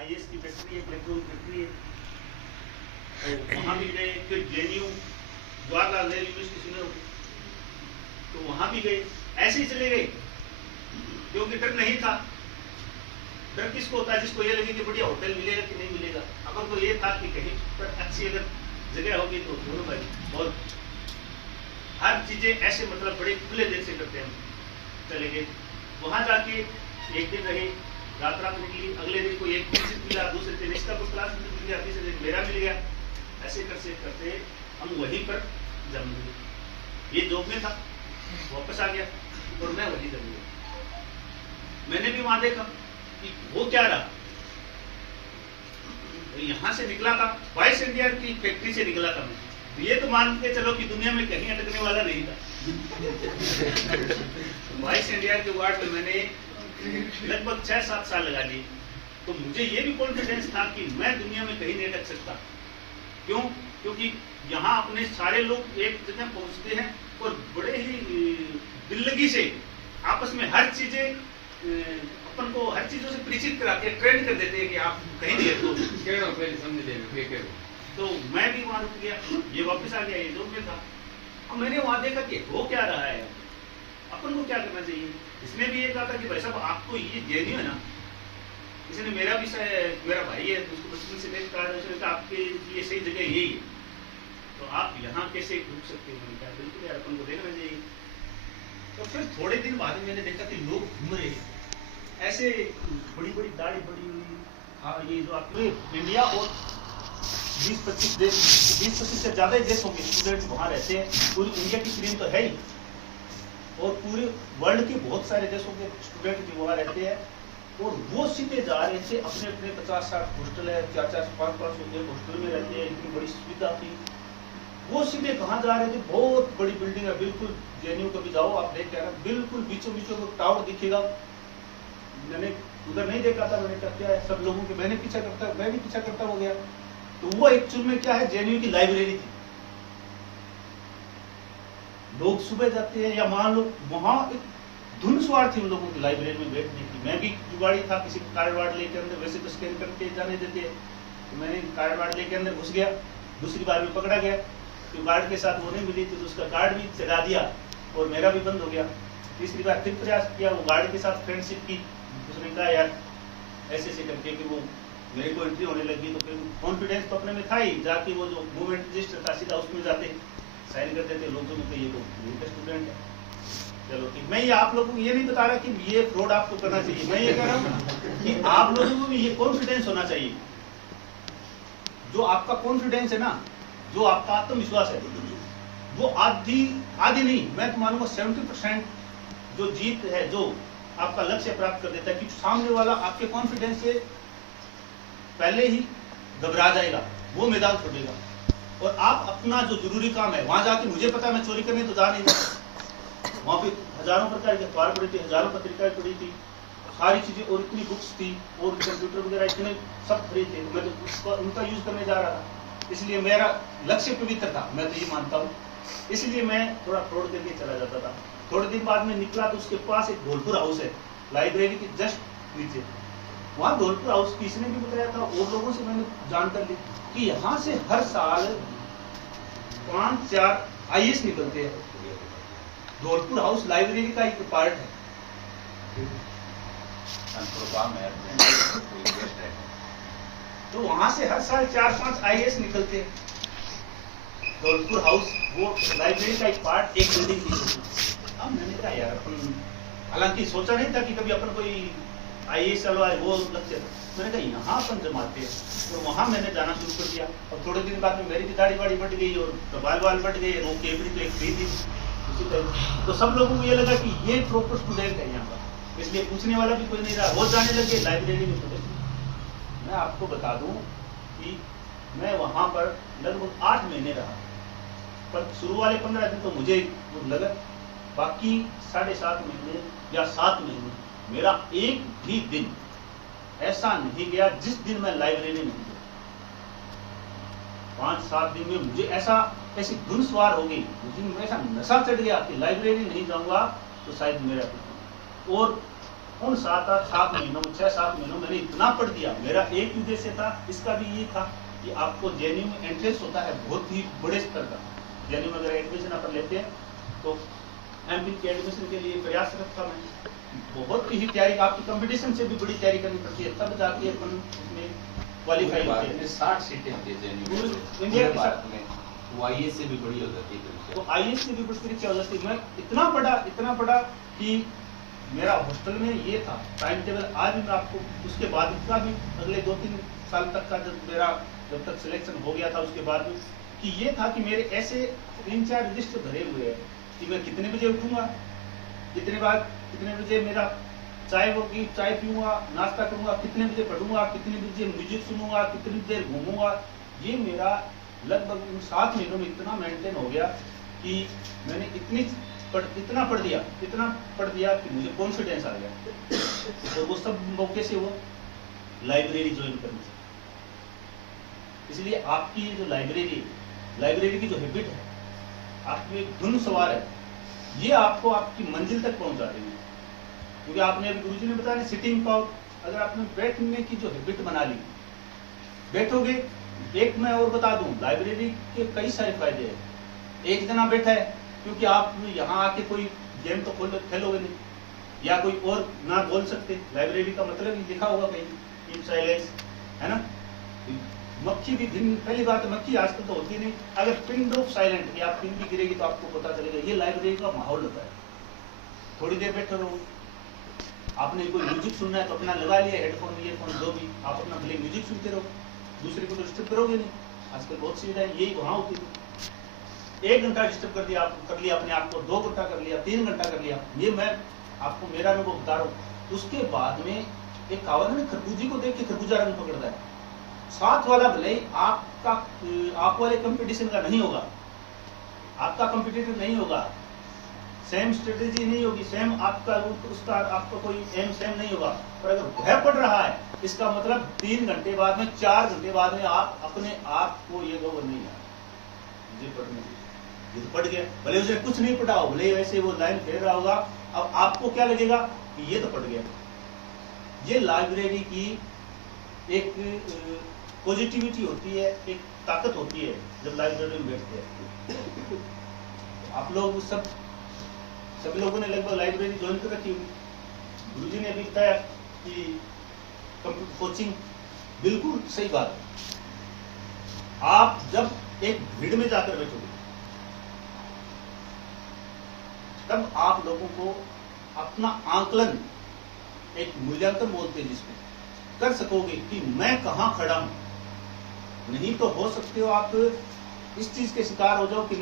IAS की factory है, electronic factory है, तो वहाँ भी गए। फिर JNU जवाहरलाल नेहरू यूनिवर्सिटी सुने होंगे, तो वहाँ भी गए। ऐसे ही चले गए क्योंकि डर नहीं था। डर किसको होता है? जिसको ये लगे कि बढ़िया होटल मिलेगा कि नहीं मिलेगा। अगर तो ये था कि कहीं पर अच्छी अगर जगह होगी तो दोनों भाई, और हर चीजें ऐसे मतलब बड़े खुले दिल से करते हैं। चले गए वहां जाके एक दिन रहे, रात रात निकली। अगले दिन कोई एक दिन मिला, दूसरे दिन इसका कुछ क्लास मिल गया, तीसरे दिन मेरा मिल गया। ऐसे करते करते हम वहीं पर जम गए। ये जॉब में था, वापस आ गया और मैं वहीं जम गया। मैंने भी वहां देखा कि वो क्या रहा। यहाँ से निकला था, वाइस इंडिया की फैक्ट्री से निकला था मैं। तो ये तो मान के चलो कि दुनिया में कहीं अटकने वाला नहीं था। वाइस इंडिया के वार्ड में मैंने लगभग 6-7 साल लगा लिए। तो मुझे ये भी कॉन्फिडेंस था कि मैं दुनिया में कहीं नहीं अटक सकता। क्यों? क्योंकि यहाँ अपने सारे लोग एक जगह पहुंचते हैं और बड़े ही दिल्लगी से आपस में हर चीजें अपन को हर चीजों से परिचित कराते हैं, ट्रेन कर देते हैं कि आप कहीं नहीं है। तो मैं भी वहां रुक गया, ये वापस आ गया, ये जो में था। अब मैंने वहां देखा कि हो क्या रहा है, अपन को क्या करना चाहिए। इसने भी ये कहा था कि भाई साहब आपको ये JNU है ना, इसने मेरा भाई है, उसको बचपन से देखता है, उसने कहा आपके ये सही जगह यही है, तो आप यहाँ कैसे रुक सकते हो। मैंने कहा बिल्कुल यार, अपन को देखना चाहिए। तो फिर थोड़े दिन बाद मैंने देखा कि लोग घूम रहे हैं ऐसे, बड़ी बड़ी दाढ़ी बड़ी हुई। हाँ, ये जो आपके इंडिया और 20-25 देश, 20-25 से ज्यादा देशों के स्टूडेंट्स वहाँ रहते हैं। पूरी इंडिया की टीम तो है ही, और पूरे वर्ल्ड के बहुत सारे देशों के स्टूडेंट भी वहाँ रहते हैं। और वो सीधे जा रहे थे, अपने अपने 50-60 हॉस्टल है, 400-500 हॉस्टल में रहते हैं, इतनी बड़ी सुविधा थी। वो सीधे कहाँ जा रहे थे? बहुत बड़ी बिल्डिंग है, बिल्कुल JNU कभी जाओ आप देख के आना, बिल्कुल बीचों बीचों को टावर दिखेगा। मैंने उधर नहीं देखा था, मैंने कहा क्या है, सब लोगों के मैंने पीछा करता, मैं भी पीछा करता हो गया। तो वो एक्चुअल में क्या है, JNU की लाइब्रेरी थी। लोग सुबह जाते हैं, या मान लो वहां एक धुन सवार थी उन लोगों की लाइब्रेरी में बैठने की। मैं भी जुगाड़ी था, किसी कार्ड वार्ड लेके अंदर, वैसे तो स्कैन करके जाने देते हैं, तो मैंने कार्ड वार्ड लेके अंदर घुस गया। दूसरी बार में पकड़ा गया, तो गार्ड के साथ वो नहीं मिली थी, तो उसका कार्ड भी चढ़ा दिया और मेरा भी बंद हो गया। तीसरी बार फिर प्रयास किया, वो गार्ड के साथ फ्रेंडशिप की। उसने कहा यार ऐसे ऐसे करके कि वो मेरे को एंट्री होने लगी। तो फिर कॉन्फिडेंस तो अपने में था ही, जाके वो जो मूवमेंट रजिस्टर था सीधा उसमें जाते साइन कर देते लोग, जो ये तो स्टूडेंट है। चलो ठीक, मैं ये आप लोगों को ये नहीं बता रहा कि ये फ्रॉड आपको करना चाहिए, मैं ये कह रहा हूँ कि आप लोगों को भी ये कॉन्फिडेंस होना चाहिए। जो आपका कॉन्फिडेंस है ना, जो आपका आत्मविश्वास है, वो आधी नहीं, मैं तो मानूंगा 70% जो जीत है, जो आपका लक्ष्य प्राप्त कर देता है। कि सामने वाला आपके कॉन्फिडेंस से पहले ही घबरा जाएगा, वो मैदान छोड़ेगा, और आप अपना जो जरूरी काम है वहां जाके, मुझे पता है मैं चोरी करने तो जा नहीं था। वहां पे हजारों प्रकार के अखबार पड़ी थी, हजारों पत्रिकाएं पड़ी थी, सारी चीजें, और इतनी बुक्स थी, और कंप्यूटर वगैरह इतने सब खरीद थे। मैं तो उनका यूज करने जा रहा था, इसलिए मेरा लक्ष्य पवित्र था, मैं तो ये मानता हूँ। इसलिए मैं थोड़ा फ्रॉड करके चला जाता था। थोड़े दिन बाद में निकला तो उसके पास एक धौलपुर हाउस है, लाइब्रेरी के जस्ट नीचे। वहाँ धौलपुर हाउस किसी ने भी बताया था, और लोगों से मैंने जानकर ली कि यहाँ से हर साल 5-4 IAS निकलते हैं। धौलपुर हाउस लाइब्रेरी का एक पार्ट है। तो वहां से हर साल 4-5 IAS निकलते हैं। धौलपुर हाउस वो लाइब्रेरी का एक पार्ट, एक बिल्डिंग थी। अब मैंने कहा यार, अपन हालांकि सोचा नहीं था कि कभी अपन कोई IAS चलो आए, वो लक्ष्य। मैंने कहा यहाँ अपन जमाते हैं, और वहां मैंने जाना शुरू कर दिया। और थोड़े दिन बाद में मेरी भी दाढ़ी वाड़ी बढ़ गई और बाल बढ़ गए, वो केपड़ी तो एक फ्री थी उसी टाइम। तो सब लोगों को ये लगा कि ये प्रॉपर स्टूडेंट है यहाँ पर, इसलिए पूछने वाला भी कोई नहीं रहा, रोज जाने लगे लाइब्रेरी में। मैं आपको बता दूं कि मैं वहां पर लगभग 8 महीने रहा, पर शुरू वाले 15 दिन तो मुझे लगा, बाकी 7.5 महीने या 7 महीने मेरा एक भी दिन ऐसा नहीं गया जिस दिन मैं लाइब्रेरी नहीं गया। 5-7 दिन में मुझे ऐसी धुन सवार हो गई, मुझे ऐसा नशा चढ़ गया कि लाइब्रेरी नहीं जाऊंगा तो शायद मेरा। और उन 7 महीनों 6-7 महीनों मैंने इतना पढ़ दिया। मेरा एक उद्देश्य था, इसका भी ये था कि आपको जेएनयू में एंट्रेंस होता है बहुत ही बड़े स्तर का। जेएनयू में अगर एडमिशन अपन लेते हैं तो एमपी के एडमिशन के लिए प्रयासरत था मैं। बहुत ही तैयारी, आपकी कंपटीशन से भी बड़ी तैयारी करनी पड़ती है, तब जाके अपन उसमें क्वालिफाई होते हैं। 60 सीटें होती है जेएनयू में इंडिया के भारत में, वो आईएएस से भी बड़ी हो जाती है। तो आईएएस से भी बड़ी परीक्षा हो जाती है। मैं इतना पढ़ा कि मेरा हॉस्टल में ये था टाइम टेबल। आज भी मैं आपको उसके बाद का भी अगले 2-3 साल तक का जब तक सिलेक्शन हो गया था उसके बाद में कि ये था कि मेरे ऐसे 3-4 रजिस्टर भरे हुए हैं कि मैं कितने बजे उठूंगा, कितने बजे मेरा चाय होगी, चाय पीऊंगा, नाश्ता करूंगा, कितने बजे पढ़ूंगा, कितने बजे म्यूजिक सुनूंगा, कितनी देर घूमूंगा। ये मेरा लगभग 7 महीनों में इतना मेंटेन हो गया कि मैंने इतना पढ़ दिया कि मुझे कॉन्फिडेंस आ गया। और वो सब मौके से वो लाइब्रेरी ज्वाइन करने से। इसलिए आपकी जो लाइब्रेरी की जो हैबिट है, आपकी एक धुन सवार है, ये आपको आपकी मंजिल तक पहुंचा देगी। क्योंकि आपने अभी गुरुजी ने बताया सिटिंग पावर, अगर आपने बैठने की जो हैबिट बना ली, बैठोगे। एक मैं और बता दूं, लाइब्रेरी के कई सारे फायदे हैं। एक जना बैठा है क्योंकि आप यहाँ आके कोई गेम तो खेलोगे नहीं, या कोई और ना बोल सकते। लाइब्रेरी का मतलब ही लिखा होगा कहीं, कीप साइलेंस, है ना। मक्खी भी दिन, पहली बात मक्खी आजकल तो होती नहीं। अगर पिन ड्रॉप साइलेंट या पिन भी गिरेगी तो आपको पता चलेगा। ये लाइब्रेरी का माहौल होता है। थोड़ी देर बैठे रहो, आपने कोई म्यूजिक सुनना है तो अपना लगा लिया, हेडफोन ईयरफोन जो भी, आप अपना भले म्यूजिक सुनते रहो, दूसरे को तो डिस्टर्ब करोगे नहीं। आजकल बहुत सुविधाएं यही वहां होती है। 1 घंटा डिस्टर्ब कर दिया अपने आप को, 2 घंटा कर लिया, 3 घंटा कर लिया। ये मैं आपको मेरा अनुभव बता रहा हूँ। उसके बाद में एक कहावत है, खरबूजी को देख के खरबूजा रंग पकड़ता है। साथ वाला भले आप वाले कंपटीशन का नहीं होगा, आपका कंपटीटर नहीं होगा, सेम स्ट्रेटेजी नहीं होगी, सेम आपका कोई एम सेम नहीं होगा। पर अगर वह पढ़ रहा है, इसका मतलब 3 घंटे बाद में, 4 घंटे बाद में आप अपने आप को ये गौर नहीं है, मुझे पढ़ने ये तो पढ़ गया। भले उसे कुछ नहीं पढ़ा हो, भले वैसे वो लाइन फेर रहा होगा, अब आपको क्या लगेगा कि ये तो पढ़ गया। ये लाइब्रेरी की एक पॉजिटिविटी होती है, एक ताकत होती है जब लाइब्रेरी में बैठते हैं। आप लोग सब लोगों ने लगभग लाइब्रेरी ज्वाइन कर रखी होगी। गुरुजी ने भी बताया कि कंप्यूटर कोचिंग, बिल्कुल सही बात है। आप जब एक भीड़ में जाकर बैठोगे तब आप लोगों को अपना आंकलन, एक मूल्यांकन बोलते हैं जिसको, कर सकोगे कि मैं कहां खड़ा हूं। नहीं तो हो सकते हो आप इस चीज के शिकार हो जाओ कि